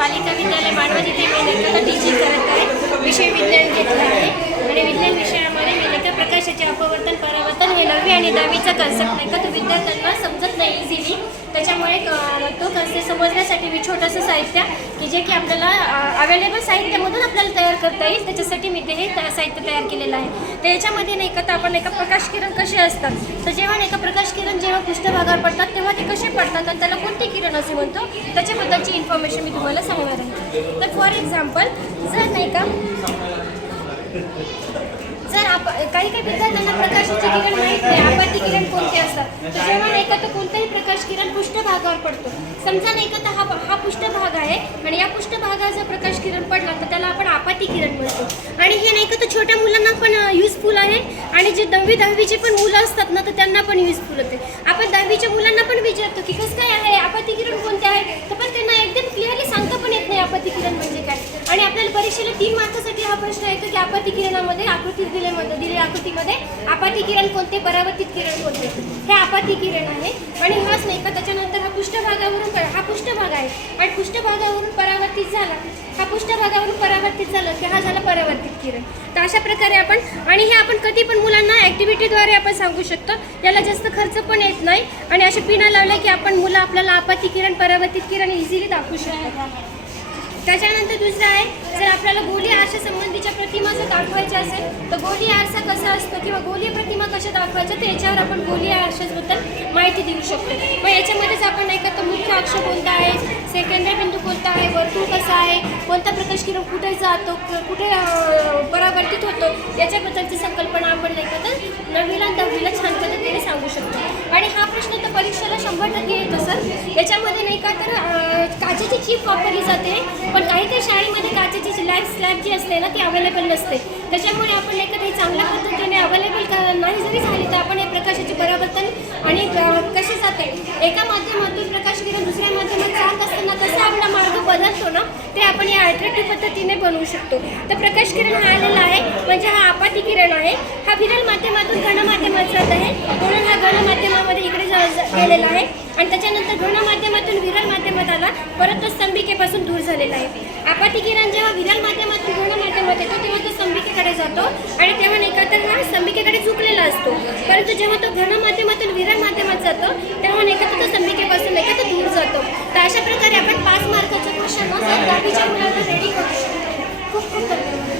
बालिका विद्यालय मांडवा जिथे मी लेखक टीचिंग करत आहे. विषय विज्ञान घेतलं आहे आणि विज्ञान विषयामध्ये मी लेखक प्रकाशाचे अपवर्तन परावर्तन हे 9वी आणि 10वीचा कन्सेप्ट नाही का तो विद्यार्थ्यांना समजत नाही इझिली. त्याच्यामुळे तो कन्सेप्ट समजण्यासाठी मी छोटंसं साहित्य की जे की आपल्याला अवेलेबल साहित्यामधून आपल्याला तयार करता येईल त्याच्यासाठी मी ते हे साहित्य तयार केलेलं आहे. तर याच्यामध्ये नाही का तर आपण एका प्रकाश किरण कसे असतात तर जेव्हा नाही का प्रकाश किरण जेव्हा पृष्ठभागावर पडतात तेव्हा ते कसे पडतात आणि त्याला कोणते किरण असे म्हणतो त्याच्याबद्दलची इन्फॉर्मेशन मी तुम्हाला सांगणार आहे. तर फॉर एक्झाम्पल जर नाही का काही विद्यार्थ्यांना प्रकाशाचे किरण माहीत नाही आपाती किरण कोणते असतात तर जेव्हा नाही का तर कोणताही प्रकाश किरण पृष्ठभागावर पडतो समजा नाही का तर हा पृष्ठभाग आहे आणि या पृष्ठभागाचा प्रकाश किरण पडला तर त्याला आपण आपाती किरण म्हणतो. आणि हे नाही का तर छोट्या मुलांना पण युजफुल आहे आणि जे 9वी 10वीचे पण मुलं असतात ना तर त्यांना पण युजफुल होते. आपण 10वीच्या मुलांना पण विचारतो की कसं काय आहे आपाती किरण कोणते आहे तर पण त्यांना एकदम क्लिअरली सांगता पण येत नाही आपाती किरण म्हणजे काय. आणि आपल्याला परीक्षेला 3 मार्कासाठी हा प्रश्न येतो की आपाती किरणामध्ये दिलेल्या आकृतीमध्ये आपाती किरण कोणते परावर्तित किरण कोणते हे आपाती किरण आहे. आणि हाच नाही का त्याच्यानंतर हा पृष्ठभागावरून हा पृष्ठभाग आहे आणि पृष्ठभागावरून परावर्तित झाला हा पृष्ठभागावरून परावर्तित झालं की हा झाला परावर्तित किरण. तर अशा प्रकारे आपण आणि हे आपण कधी पण मुलांना ॲक्टिव्हिटीद्वारे आपण सांगू शकतो. याला जास्त खर्च पण येत नाही आणि असे पिना लावले की आपण मुलं आपल्याला आपाती किरण परावर्तित किरण इझिली दाखवू शकतो. त्याच्यानंतर दुसरं आहे जर आपल्याला गोली आरशा संबंधीच्या प्रतिमा जर दाखवायच्या असेल तर गोली आरसा कसा असतो किंवा गोली प्रतिमा कशा दाखवायच्या तर याच्यावर आपण गोली आरशाबद्दल माहिती देऊ शकतो. मग याच्यामध्येच आपण नाही का तर मुख्य अक्ष कोणता आहे सेकंडरी बिंदू कोणता आहे वर्तुळ कसा आहे कोणता प्रकाश किरण कुठे जातो कुठे परावर्तित होतो याच्याबद्दलची संकल्पना आपण नाही का तर 9वीला आणि 10वीला छान पद्धतीने सांगू शकतो. आणि हा प्रश्न तर परीक्षेला 100% येतो सर. याच्यामध्ये नाही का तर काचेची चीप वापरली जाते पण काही शाळेमध्ये काचेची स्लॅब जी असते ना ती अवेलेबल नसते. त्याच्यामुळे आपण नाही का हे चांगल्या पद्धतीने अवेलेबल नाही जरी झाली तर आपण हे प्रकाशाचे परावर्तन आणि कसे जाते एका माध्यमातून प्रकाश किरण दुसऱ्या माध्यमात जात असताना कसा आपला मार्ग बदलतो ना ते आपण या अल्टरनेटिव्ह पद्धतीने बनवू शकतो. तर प्रकाश किरण हा आलेला आहे म्हणजे हा आपाती किरण आहे. हा विरल माध्यमातून घन माध्यमात जात आहे म्हणून हा घन माध्यमामध्ये इकडे गेलेला आहे आणि त्याच्यानंतर घन माध्यमातून विरल माध्यमात आला परत तो स्तंभिकेपासून दूर झालेला आहे. आपाती किरण जेव्हा विरल माध्यमातून घन माध्यमात येतो तेव्हा तो स्तंभिकेकडे जातो आणि तेव्हा नाही का तर हा स्तंभिकेकडे झुकलेला असतो. परंतु जेव्हा तो घन माध्यमातून विरल माध्यमात जातो तेव्हा नाही का तो स्तंभिकेपासून नाही का तो दूर जातो. तर अशा प्रकारे आपण 5 मार्काचे क्वेश्चन 10वीच्या मुलांना रेडी करू शकतो. खूप खूप धन्यवाद.